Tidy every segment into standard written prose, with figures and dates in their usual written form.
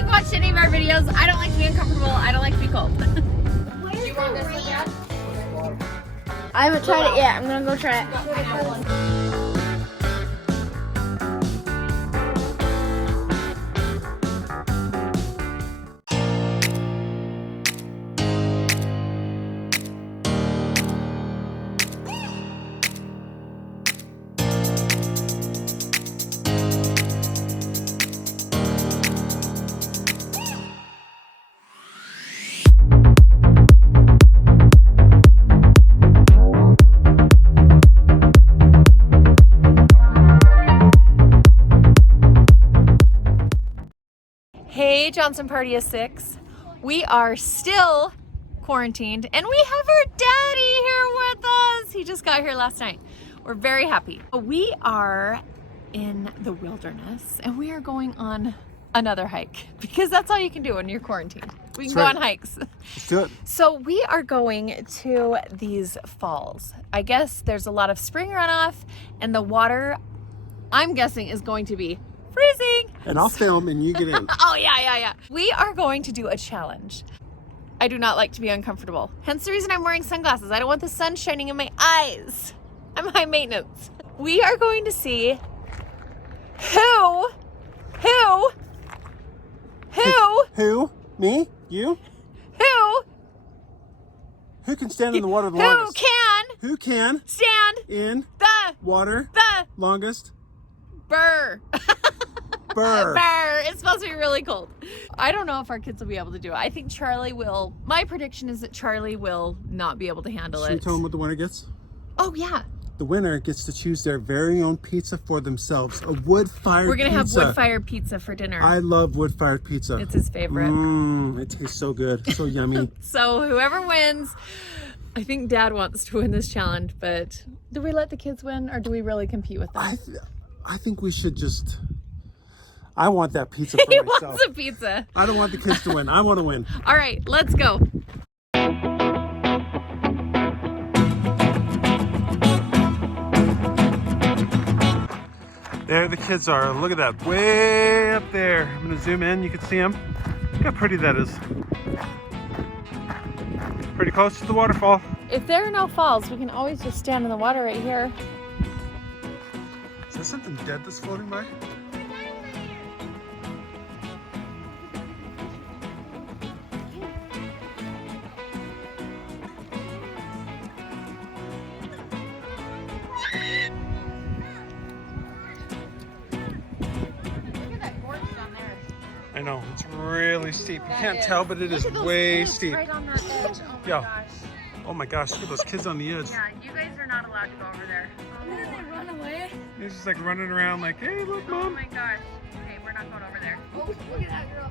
you've watched any of our videos, I don't like to be uncomfortable. I don't like to be cold. Do you want this one, Dad? I haven't tried it yet. I'm gonna go try it. Hey, Johnson Party of 6. We are still quarantined and we have our daddy here with us. He just got here last night. We're very happy. We are in the wilderness and we are going on another hike because that's all you can do when you're quarantined. We can go on hikes. Let's do it. So we are going to these falls. I guess there's a lot of spring runoff and the water, I'm guessing, is going to be freezing. And I'll film and you get in. Oh, yeah. We are going to do a challenge. I do not like to be uncomfortable. Hence the reason I'm wearing sunglasses. I don't want the sun shining in my eyes. I'm high maintenance. We are going to see who? Who? Me? You? Who can stand in the water the longest? Who can Stand in the water longest? Burr. Burr. It's supposed to be really cold. I don't know if our kids will be able to do it. I think Charlie will. My prediction is that Charlie will not be able to handle Should we it. tell them what the winner gets? Oh, yeah. The winner gets to choose their very own pizza for themselves. A wood-fired pizza. We're going to have wood-fired pizza for dinner. I love wood-fired pizza. It's his favorite. It tastes so good. So yummy. So whoever wins, I think Dad wants to win this challenge, but do we let the kids win or do we really compete with them? I think we should just... I want that pizza for He myself. wants a pizza. I don't want the kids to win. I want to win. All right, let's go. There the kids are. Look at that. Way up there. I'm going to zoom in. You can see them. Look how pretty that is. Pretty close to the waterfall. If there are no falls, we can always just stand in the water right here. Is that something dead that's floating by? I know, it's really steep. You can't tell, but it is way steep. Right on that edge. Oh my Yeah. gosh. Oh my gosh, look at those kids on the edge. Yeah, you guys are not allowed to go over there. Didn't they run away? They're just like running around like, hey, look, Oh Mom. my gosh. Okay, we're not going over there. Oh, look at that girl.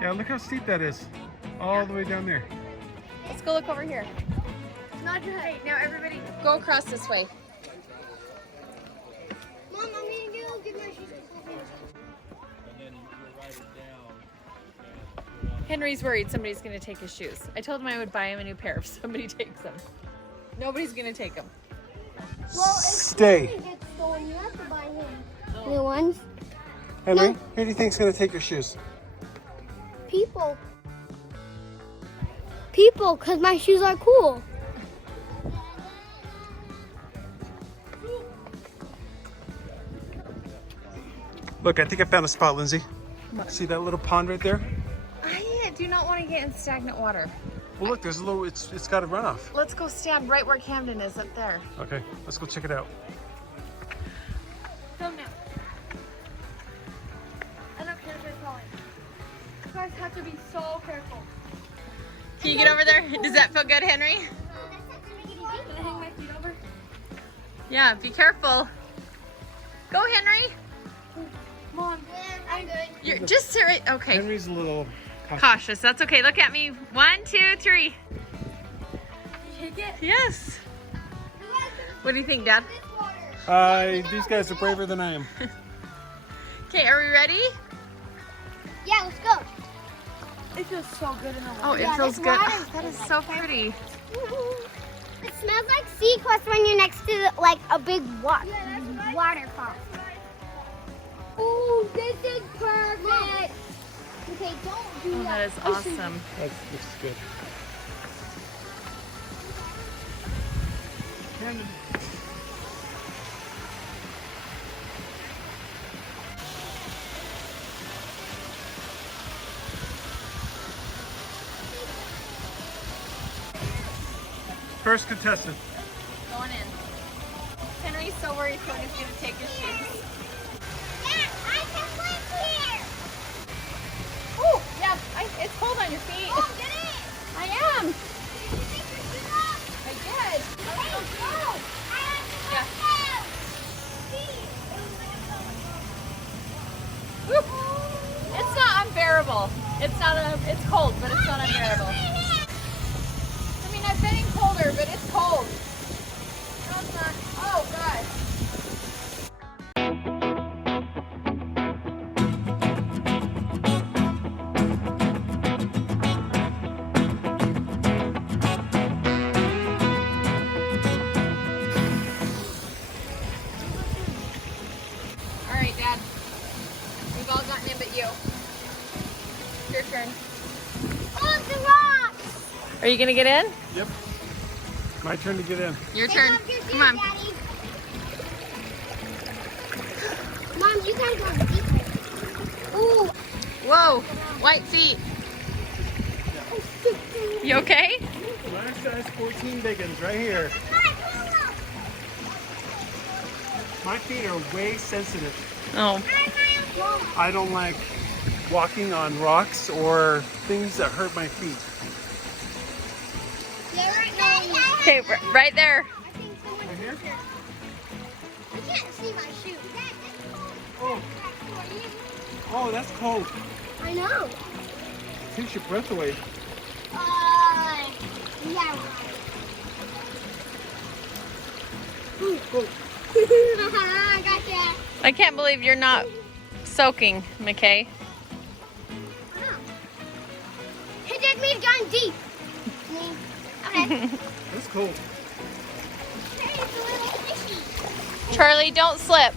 Yeah, look how steep that is. All the way down there. Let's go look over here. Nod your head. Now everybody go across this way. Mom, I'm gonna go get my shoes. Henry's worried somebody's going to take his shoes. I told him I would buy him a new pair if somebody takes them. Nobody's going to take them. Well, if Stay. Henry gets stolen, you have to buy him new ones. Henry, No. who do you think's gonna take your shoes? People. People, because my shoes are cool. Look, I think I found a spot, Lindsay. See that little pond right there? I do not want to get in stagnant water. Well, look, there's a little, it's got a runoff. Let's go stand right where Camden is up there. Okay, let's go check it out. Film now. I don't care if they're calling. You guys have to be so careful. Can you get over there? Does that feel good, Henry? Can I hang my feet over? Yeah, be careful. Go, Henry. Mom, I'm good. You're just sit right. Okay. Henry's a little Cautious. That's okay. Look at me. 1, 2, 3. Take it. Yes. What do you think, Dad? These guys are braver than I am. Okay, are we ready? Yeah, let's go. It feels so good in the water. Oh, it feels good. Oh, that is so pretty. It smells like sea crust when you're next to like a big waterfall. Oh, this is perfect. Okay, don't do Oh, that is awesome. That's good. Camden. First contestant. Going in. Henry's so worried Tony's gonna take his shoes. Yeah, I can swim here. Oh, yeah, it's cold on your feet. Oh, get in. I am. Did you take your shoes off? I did. Hey, go. Yeah. Yeah. It's not unbearable. It's cold, but it's not unbearable. I mean, I've been in colder, but it's cold. No, it's not. Oh, God. All right, Dad. We've all gotten in but you. Your turn. Oh, the rocks. Are you gonna get in? Yep. My turn to get in. Your Take turn. off your shoes, Come on. Daddy. Mom, you gotta go deeper. Ooh. Whoa, white feet. You okay? My size 14 biggins right here. My feet are way sensitive. Oh. I don't like walking on rocks or things that hurt my feet. Okay, right there. Right here? I can't see my shoes. Oh. Oh, that's cold. I know. Takes your breath away. Yeah. Gotcha. I can't believe you're not soaking, McKay. Hey, Dad, we've gone deep. Okay. That's cold. Hey, it's a little fishy. Charlie, don't slip.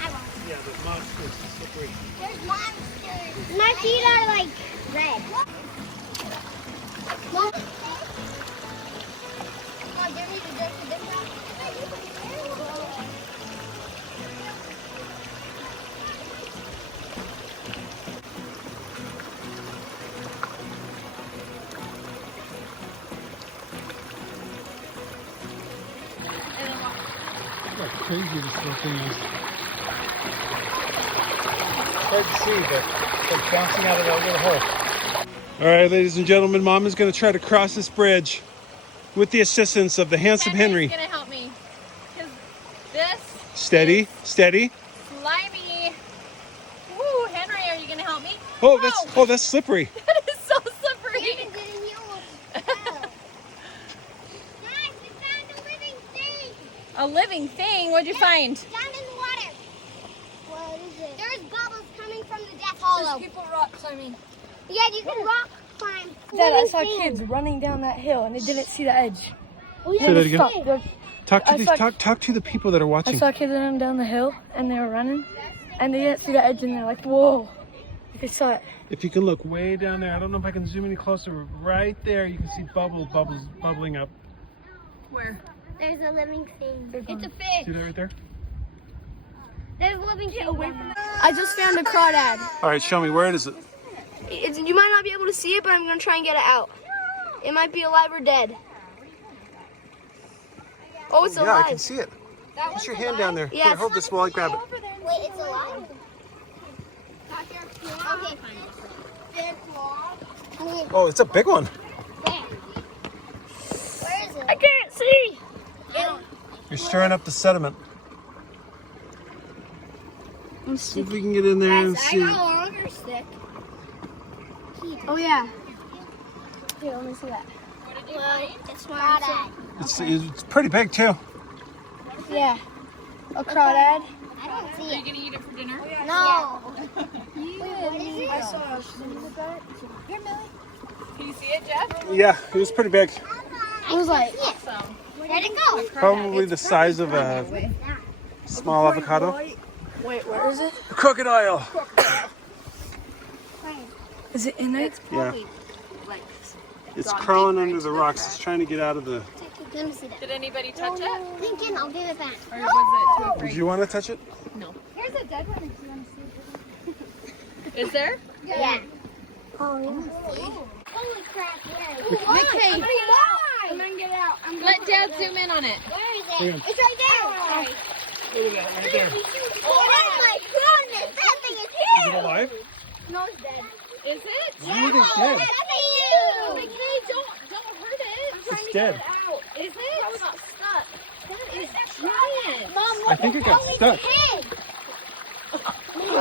I won't. Yeah, the monster's slippery. There's monsters. My feet are like red. Mom, give me the dirt for this one. Look how crazy this little thing is. It's hard to see, but it's like bouncing out of that little hole. All right, ladies and gentlemen, Mom is going to try to cross this bridge with the assistance of the handsome Henry. Henry's gonna help me. Because this Steady, is steady. slimy. Woo, Henry, are you gonna help me? Oh, Whoa. that's slippery. That is so slippery. Guys, we found a living thing. A living thing? What'd you find? Down in the water. What is it? There's bubbles coming from the death hollow. People rock climbing. Yeah, you can rock climb. Dad, I saw kids running down that hill and they didn't see the edge. Oh, Say that again. Stop. Talk to the people that are I watching. saw kids running down the hill and they were running and they didn't see the edge and they're like, whoa. They saw it. If you can look way down there, I don't know if I can zoom any closer. Right there, you can see bubbles bubbling up. Where? There's a living thing. It's a See fish. that right there? There's a living thing. Away from I just found a crawdad. All right, show me. Where is it? You might not be able to see it, but I'm going to try and get it out. It might be alive or dead. Oh, it's Yeah, alive. I can see it. Put your hand down there. Yeah, Here, it's hold this while I grab it. Wait, it's alive? Okay. Oh, it's a big one. Where is it? I can't see. You're stirring up the sediment. See if we can get in there and see. a longer stick. Oh, yeah. Here, let me see that. It's crawdad. It's pretty big too. Yeah. A crawdad. I don't see Are you it. gonna eat it for dinner? No. I saw Can you see it, Jeff? Yeah, it was pretty big. It was like, Awesome. Where'd it go? Probably the size of a small avocado. wait, where is it? A crocodile. Is it in there? Yeah. It's crawling under the rocks. It's trying to get out of the... Let me see that. Did anybody touch it? Thinking I'll give it back. Or was it too afraid? Did you want to touch it? No. Here's a dead one if you want to see it. Is there? Yeah. Oh, yeah. Holy crap, yeah. Mickey. I'm gonna get out. Let Dad zoom in on it. Where is it? It's right there. Look at that right there. Oh my goodness, that thing is Is huge. it alive? No, it's dead. Is it? I think it's dead. That's Okay, huge. don't hurt it. It's dead. Is it? Probably got stuck. That is giant. Mom, I think it got stuck.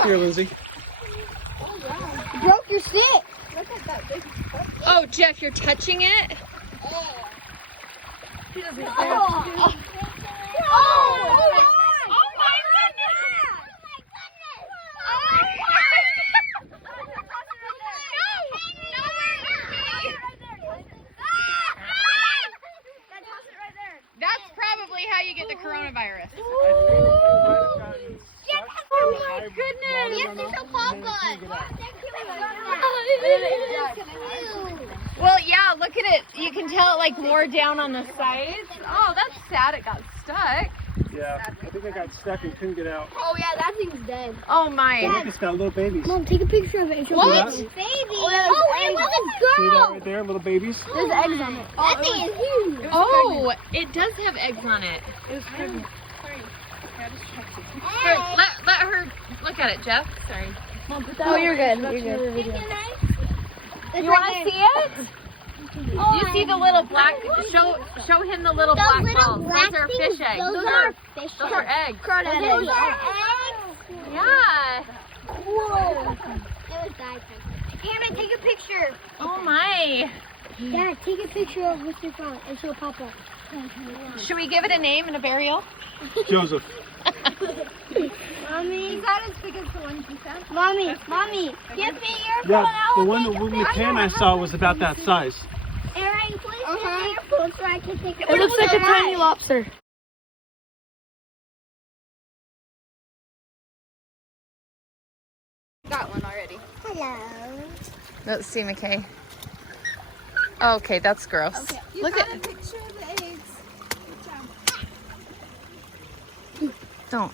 Here, Lindsay. Broke your stick. Oh, Jeff, you're touching it? Oh. That's probably how you get the coronavirus. Oh my goodness! You have to show Papa. Well, yeah, look at it. You can tell it like more down on the sides. Oh, that's sad it got stuck. Yeah, I think I got stuck and couldn't get out. Oh yeah, that thing's dead. Oh my. Look, it's got little babies. Mom, take a picture of it and show What? me. Baby. Oh, it was a See that girl. right there, little babies? There's eggs on it. That thing is huge. Oh, it does have eggs on it. It was pregnant. Here, let her look at it, Jeff. Sorry. Oh, you're good. You're good. You want to see it? You see the little black? Show him the little black balls. Those are fish eggs. Those are fish Those are eggs. Those are eggs. Yeah. Whoa. It was dive. Hannah, take a picture. Oh my. Dad, take a picture of Mr. Frog and show Papa. Should we give it a name and a burial? Joseph. Mommy. Is that as big as the one you said? Mommy, give me your phone. Yeah, the one that the can I saw was about that size. Aaron, please give me your phone so I can take a It looks like a tiny lobster. Got one already. Hello. Let's see, McKay. Okay, that's gross. Okay. Look at. Picture of the eggs. Don't.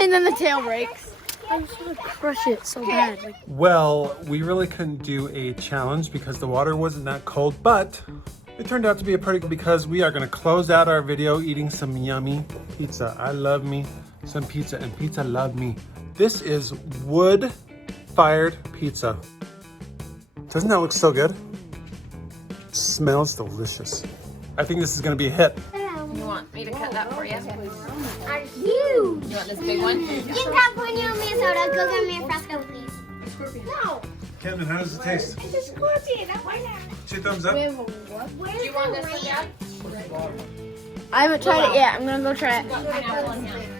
And then the tail breaks. I just want to crush it so bad. Like, Well, we really couldn't do a challenge because the water wasn't that cold, but it turned out to be a pretty good because we are going to close out our video eating some yummy pizza. I love me some pizza and pizza love me. This is wood-fired pizza. Doesn't that look so good? It smells delicious. I think this is going to be a hit. You want me to cut that for you? Are huge. You want this big one? You can come when you me a soda. Go get me a Fresco, please. No. Kevin, how does it taste? It's a scorpion. Why not? 2 thumbs up. Do you want this one, Dad? I haven't tried it yet. I'm gonna go try it. Got pineapple in here.